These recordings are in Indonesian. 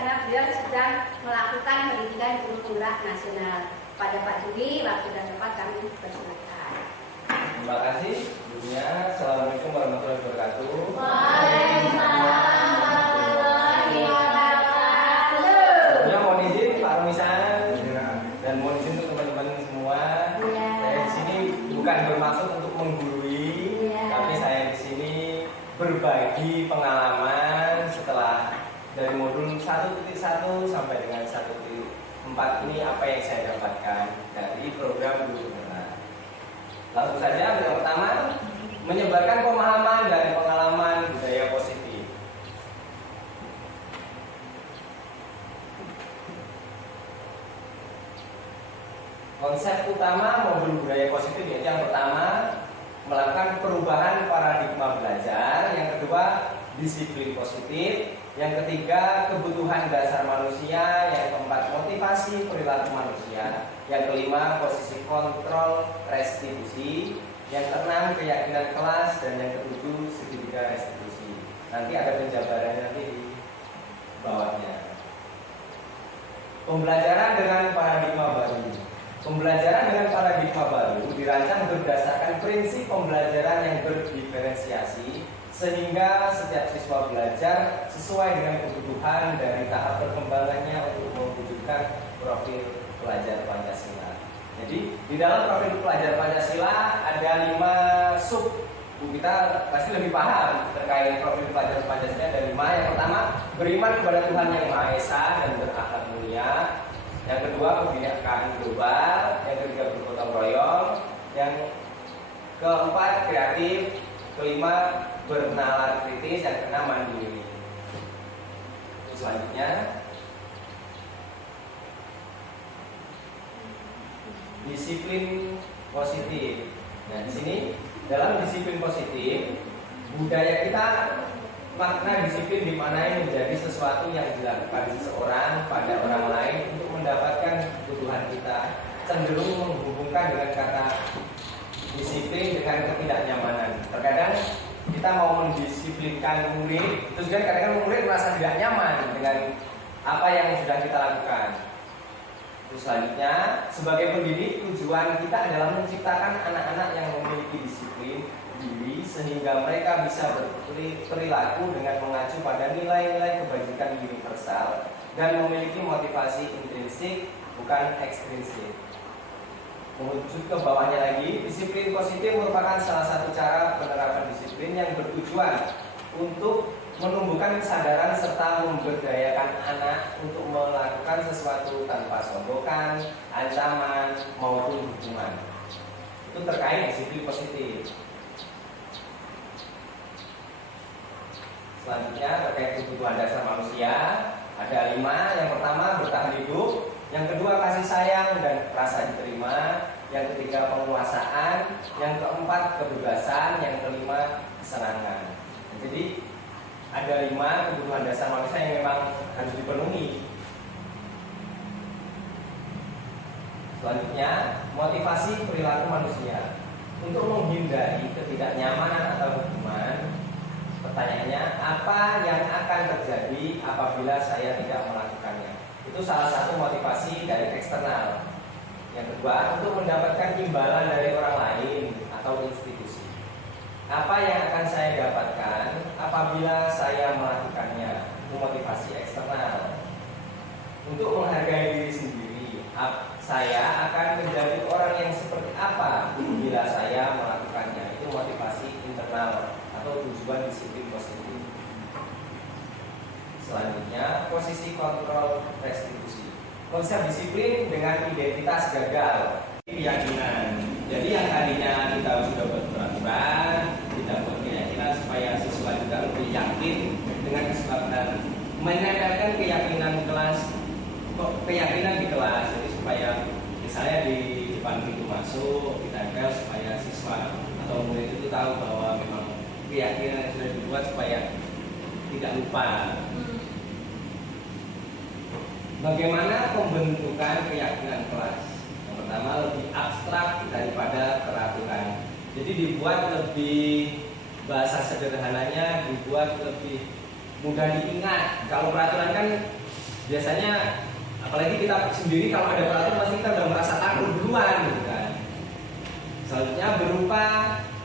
karena beliau sedang melakukan pendidikan guru penggerak nasional. Pada Pak Juri, waktu dan tempat kami persilakan. Terima kasih, Bunya. Assalamualaikum warahmatullahi wabarakatuh. Waalaikumsalam warahmatullahi wabarakatuh. Sebelumnya mohon izin Pak Rumisan dan mohon izin untuk teman-teman semua. Saya di sini bukan bermaksud untuk menggurui, tapi saya di sini berbagi pengalaman setelah dari modul 1.1 sampai dengan 1.4 ini apa yang saya dapatkan dari program guru penggerak. Langsung saja yang pertama, menyebarkan pemahaman dan pengalaman budaya positif. Konsep utama modul budaya positif yaitu yang pertama, melakukan perubahan paradigma belajar, yang kedua disiplin positif, yang ketiga kebutuhan dasar manusia, yang keempat motivasi perilaku manusia, yang kelima posisi kontrol restitusi, yang keenam keyakinan kelas, dan yang ketujuh segitiga restitusi. Nanti ada penjabarannya nanti di bawahnya. Pembelajaran dengan paradigma baru. Pembelajaran dengan paradigma baru dirancang berdasarkan prinsip pembelajaran yang berdiferensiasi sehingga setiap siswa belajar sesuai dengan kebutuhan dari tahap perkembangannya untuk mewujudkan profil pelajar Pancasila. Jadi di dalam profil pelajar Pancasila ada 5 sub. Kita pasti lebih paham terkait profil pelajar Pancasila, ada 5. Yang pertama, beriman kepada Tuhan Yang Maha Esa dan berakhlak mulia. Yang kedua, kebinekaan global. Yang ketiga, bergotong royong. Yang keempat, kreatif. Kelima, bernalar kritis. Yang keenam, mandiri. Selanjutnya, disiplin positif. Nah, di sini dalam disiplin positif, budaya kita makna disiplin dimaknai menjadi sesuatu yang dilakukan seseorang pada orang lain untuk mendapatkan kebutuhan kita, cenderung menghubungkan dengan kata disiplin dengan ketidaknyamanan. Terkadang kita mau mendisiplinkan murid, terus kan kadang-kadang murid merasa tidak nyaman dengan apa yang sudah kita lakukan. Terus selanjutnya, sebagai pendidik, tujuan kita adalah menciptakan anak-anak yang memiliki disiplin diri sehingga mereka bisa berperilaku dengan mengacu pada nilai-nilai kebajikan universal dan memiliki motivasi intrinsik bukan ekstrinsik. Menuju ke bawahnya lagi, disiplin positif merupakan salah satu cara penerapan disiplin yang bertujuan untuk menumbuhkan kesadaran serta memberdayakan anak untuk melakukan sesuatu tanpa sogokan, ancaman, maupun hukuman. Itu terkait disiplin positif. Selanjutnya terkait kebutuhan dasar manusia, ada 5. Yang pertama, bertahan hidup. Yang kedua, kasih sayang dan rasa diterima. Yang ketiga, penguasaan. Yang keempat, kebebasan. Yang kelima, kesenangan. Jadi ada 5 kebutuhan dasar manusia yang memang harus dipenuhi. Selanjutnya, motivasi perilaku manusia. Untuk menghindari ketidaknyamanan atau hukuman, pertanyaannya, apa yang akan terjadi apabila saya tidak melakukannya? Itu salah satu motivasi dari eksternal. Yang kedua, untuk mendapatkan imbalan dari orang lain atau institusi. Apa yang akan saya dapatkan apabila saya melakukannya? Itu motivasi eksternal. Untuk menghargai diri sendiri, saya akan menjadi orang yang seperti apa bila saya melakukannya? Itu motivasi internal atau tujuan disiplin positif. Selanjutnya, posisi kontrol restitusi. Konsep disiplin dengan identitas gagal, keyakinan. Jadi yang tadinya kita sudah berperaturan, kita berkeyakinan supaya siswa juga lebih yakin dengan kesepakatan, menempelkan keyakinan di kelas. Jadi supaya misalnya di depan pintu masuk kita tempel supaya siswa atau murid itu tahu bahwa memang keyakinan yang sudah dibuat supaya tidak lupa. Bagaimana pembentukan keyakinan kelas? Yang pertama, lebih abstrak daripada peraturan. Jadi dibuat lebih, bahasa sederhananya dibuat lebih mudah diingat. Kalau peraturan kan biasanya apalagi kita sendiri kalau ada peraturan pasti kita udah merasa takut duluan gitu kan. Selanjutnya berupa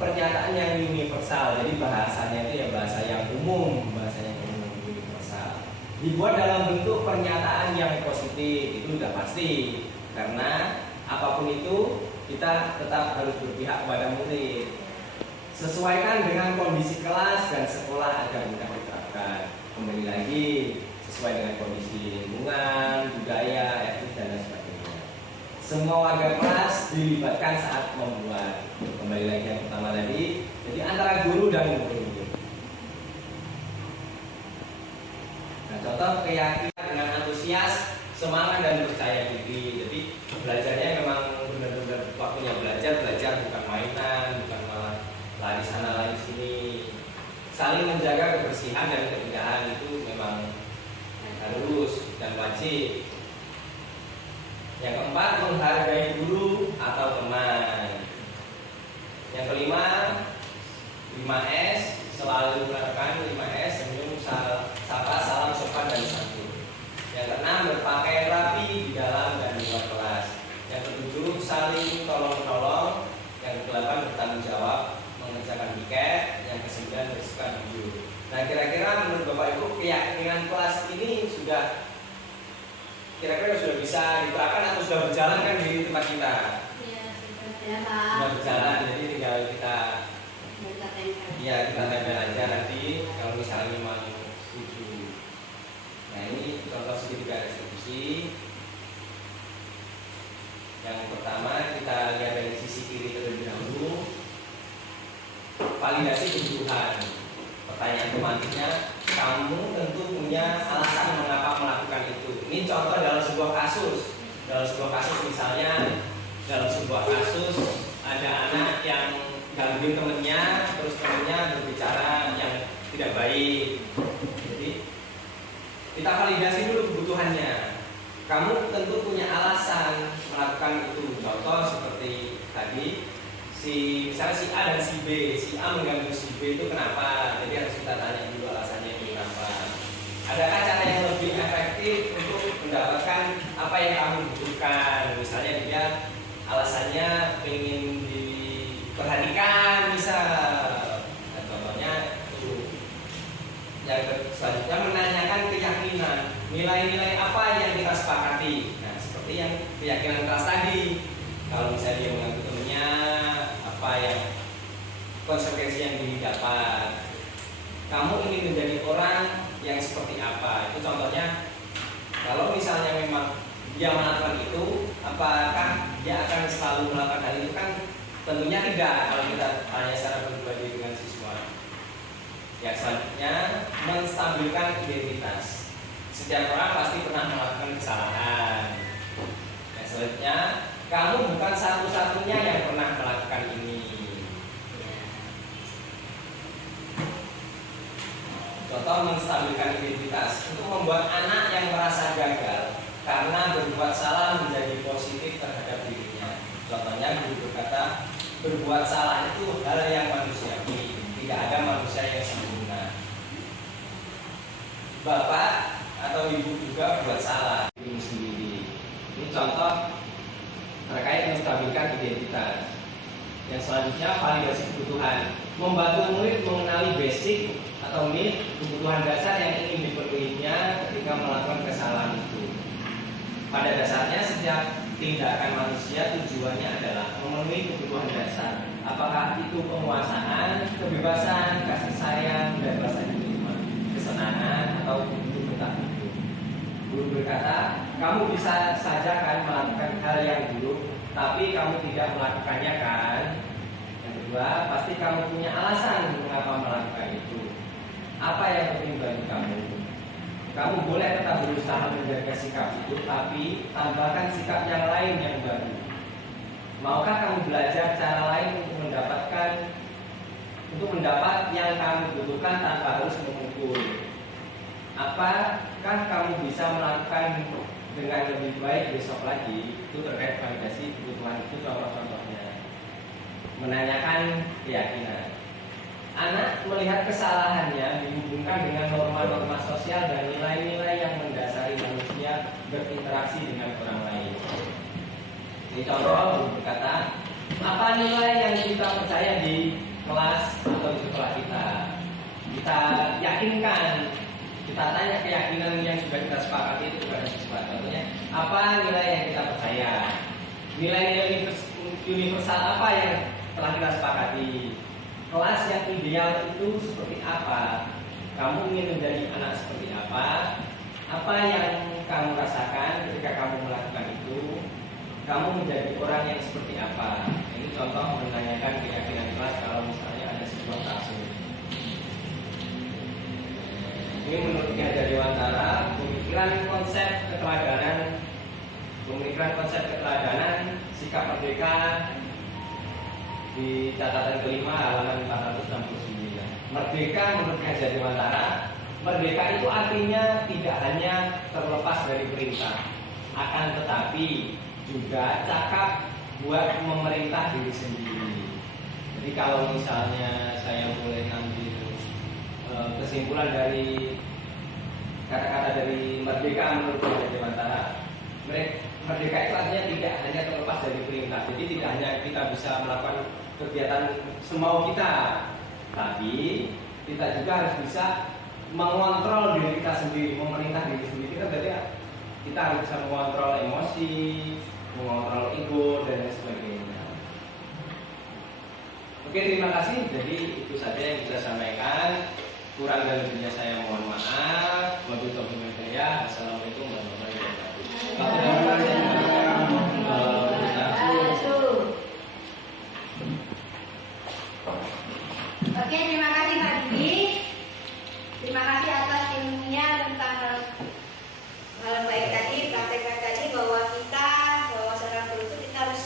pernyataan yang universal, jadi bahasanya itu ya bahasa yang umum, universal. Dibuat dalam bentuk pernyataan yang positif, itu udah pasti, karena apapun itu kita tetap harus berpihak kepada murid. Sesuaikan dengan kondisi kelas dan sekolah agar mudah diterapkan. Kembali lagi sesuai dengan kondisi lingkungan, budaya, etnis dan lain sebagainya. Semua warga kelas dilibatkan saat membuat. Kembali lagi yang pertama tadi, jadi antara guru dan murid. Nah, contoh keyakinan dengan antusias, semangat dan percaya diri. Jadi belajarnya memang benar-benar waktunya belajar bukan mainan, bukan malah lari sana lari sini. Saling menjaga kebersihan dan keindahan itu memang harus dan wajib. Yang keempat, menghargai guru atau teman. Yang kelima, 5S, selalu melakukan 5S, senyum, sapa, salam, sopan, dan santun. Yang keenam, berpakaian rapi di dalam dan di luar kelas. Yang ketujuh, saling tolong-menolong. Yang kedelapan, bertanggung jawab, mengerjakan piket. Yang kesembilan, bersikap jujur. Nah, kira-kira menurut Bapak Ibu, keyakinan kelas ini kira-kira sudah bisa diterapkan atau sudah berjalan kan di tempat kita? Iya, sudah Sudah berjalan, jadi tinggal kita tempel. iya kita tempel aja nanti kalau misalnya memang setuju. Nah, ini contoh segitiga restitusi. Yang pertama kita lihat dari sisi kiri terlebih dahulu. Validasi kebutuhan. Pertanyaan otomatisnya, kamu tentu punya alasan mengapa melakukan itu. Ini contoh dalam sebuah kasus. Dalam sebuah kasus misalnya, dalam sebuah kasus ada anak yang gangguin temennya, terus temennya berbicara yang tidak baik. Jadi kita validasi dulu kebutuhannya. Kamu tentu punya alasan melakukan itu. Contoh seperti tadi, misalnya si A dan si B, si A mengganggu si B itu kenapa? Jadi harus kita tanya dulu alasannya itu kenapa. Adakah cara yang lebih efektif untuk mendapatkan apa yang kamu butuhkan? Misalnya dia alasannya ingin diperhatikan, misal. Nah, contohnya itu. Yang selanjutnya menanyakan keyakinan, nilai-nilai apa yang kita sepakati. Nah, seperti yang keyakinan kelas tadi. Kalau misalnya dia mengganggu temennya, apa yang konsekuensi yang didapat. Kamu ingin menjadi orang yang seperti apa? Itu contohnya. Kalau misalnya memang dia melakukan itu, apakah dia akan selalu melakukan hal itu? Kan tentunya tidak kalau kita tanya secara pribadi dengan siswa. Yang selanjutnya, menstabilkan identitas. Setiap orang pasti pernah melakukan kesalahan. Yang selanjutnya, kamu bukan satu-satunya yang pernah melakukan ini. Contoh, menstabilkan identitas untuk membuat anak yang merasa gagal karena berbuat salah menjadi positif terhadap dirinya. Contohnya, guru berkata, berbuat salah itu hal yang manusiawi, tidak ada manusia yang sempurna. Bapak atau ibu juga buat salah ini sendiri. Ini contoh terkait menstabilkan identitas. Yang selanjutnya, validasi kebutuhan, membantu murid mengenali basic atau need kebutuhan dasar yang ingin dipenuhinya ketika melakukan kesalahan itu. Pada dasarnya setiap tindakan manusia tujuannya adalah memenuhi kebutuhan dasar. Apakah itu penguasaan, kebebasan, kasih sayang, dan rasa diterima, kesenangan, atau untuk betah hidup. Guru berkata, kamu bisa saja kan melakukan hal yang buruk, tapi kamu tidak melakukannya kan? Yang kedua, pasti kamu punya alasan mengapa melakukan itu. Apa yang penting bagi kamu? Kamu boleh tetap berusaha menjaga sikap itu, tapi tambahkan sikap yang lain yang baru. Maukah kamu belajar cara lain untuk mendapat yang kamu butuhkan tanpa harus memukul? Apakah kamu bisa melakukan dengan lebih baik besok lagi? Itu terkait validasi kebutuhan, itu contoh-contohnya. Menanyakan keyakinan. Anak melihat kesalahannya dihubungkan dengan norma-norma sosial dan nilai-nilai yang mendasari manusia berinteraksi dengan orang lain. Ini contoh berkata, apa nilai yang kita percaya di kelas atau di sekolah kita? Kita yakinkan, kita tanya keyakinan yang sudah kita sepakati itu kepada siswa. Contohnya, apa nilai yang kita percaya? Nilai-nilai universal apa yang telah kita sepakati? Kelas yang ideal itu seperti apa? Kamu ingin menjadi anak seperti apa? Apa yang kamu rasakan ketika kamu melakukan itu? Kamu menjadi orang yang seperti apa? Ini contoh menanyakan keyakinan kelas kalau misalnya ada sebuah kasus. Ini menurut Ki Hajar Dewantara, pemikiran konsep keteladanan sikap merdeka di catatan kelima halaman 469. Merdeka menurut Ki Hajar Dewantara, merdeka itu artinya tidak hanya terlepas dari perintah, akan tetapi juga cakap buat memerintah diri sendiri. Jadi kalau misalnya saya boleh ambil kesimpulan dari kata-kata dari merdeka menurut Ki Hajar Dewantara, merdeka itu artinya tidak hanya terlepas dari perintah. Jadi tidak hanya kita bisa melakukan kegiatan semau kita, tapi kita juga harus bisa mengontrol diri kita sendiri, memerintah diri sendiri. Kita harus bisa mengontrol emosi, mengontrol ego dan lain sebagainya. Oke, terima kasih. Jadi itu saja yang bisa saya sampaikan. Kurang dan lebihnya saya mohon maaf. Wabillahi taufiq wal hidayah. Assalamualaikum warahmatullahi wabarakatuh. Oke, terima kasih Pak Didi. Terima kasih atas ilmunya tentang hal baik tadi, praktek tadi bahwa seorang guru itu kita harus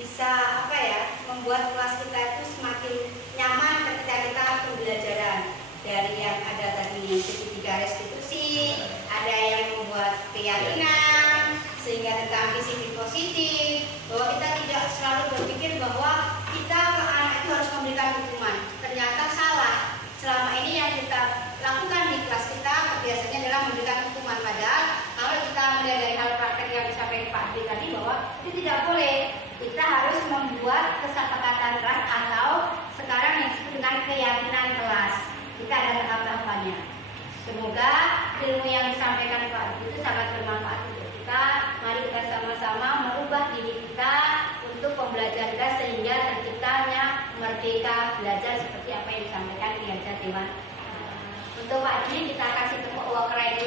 bisa membuat kelas kita itu semakin nyaman ketika kita pembelajaran. Dari yang ada tadi segitiga restitusi, ada yang membuat keyakinan sehingga tentang disiplin positif, bahwa kita tidak selalu berpikir bahwa kita ke anak itu harus memberikan hukuman. Ternyata salah. Selama ini yang kita lakukan di kelas kita biasanya adalah memberikan hukuman. Padahal kalau kita melihat dari hal praktek yang disampaikan Pak Didi tadi bahwa itu tidak boleh. Kita harus membuat kesepakatan kelas atau sekarang yang disebut dengan keyakinan kelas. Kita ada tahap-tahapannya. Semoga ilmu yang disampaikan Pak Didi itu sangat bermanfaat untuk kita. Mari kita sama-sama merubah diri kita untuk pembelajaran kita sehingga terciptanya merdeka belajar seperti apa yang disampaikan Ki Hajar Dewantara. Untuk Pak Didi kita kasih tepuk tangan.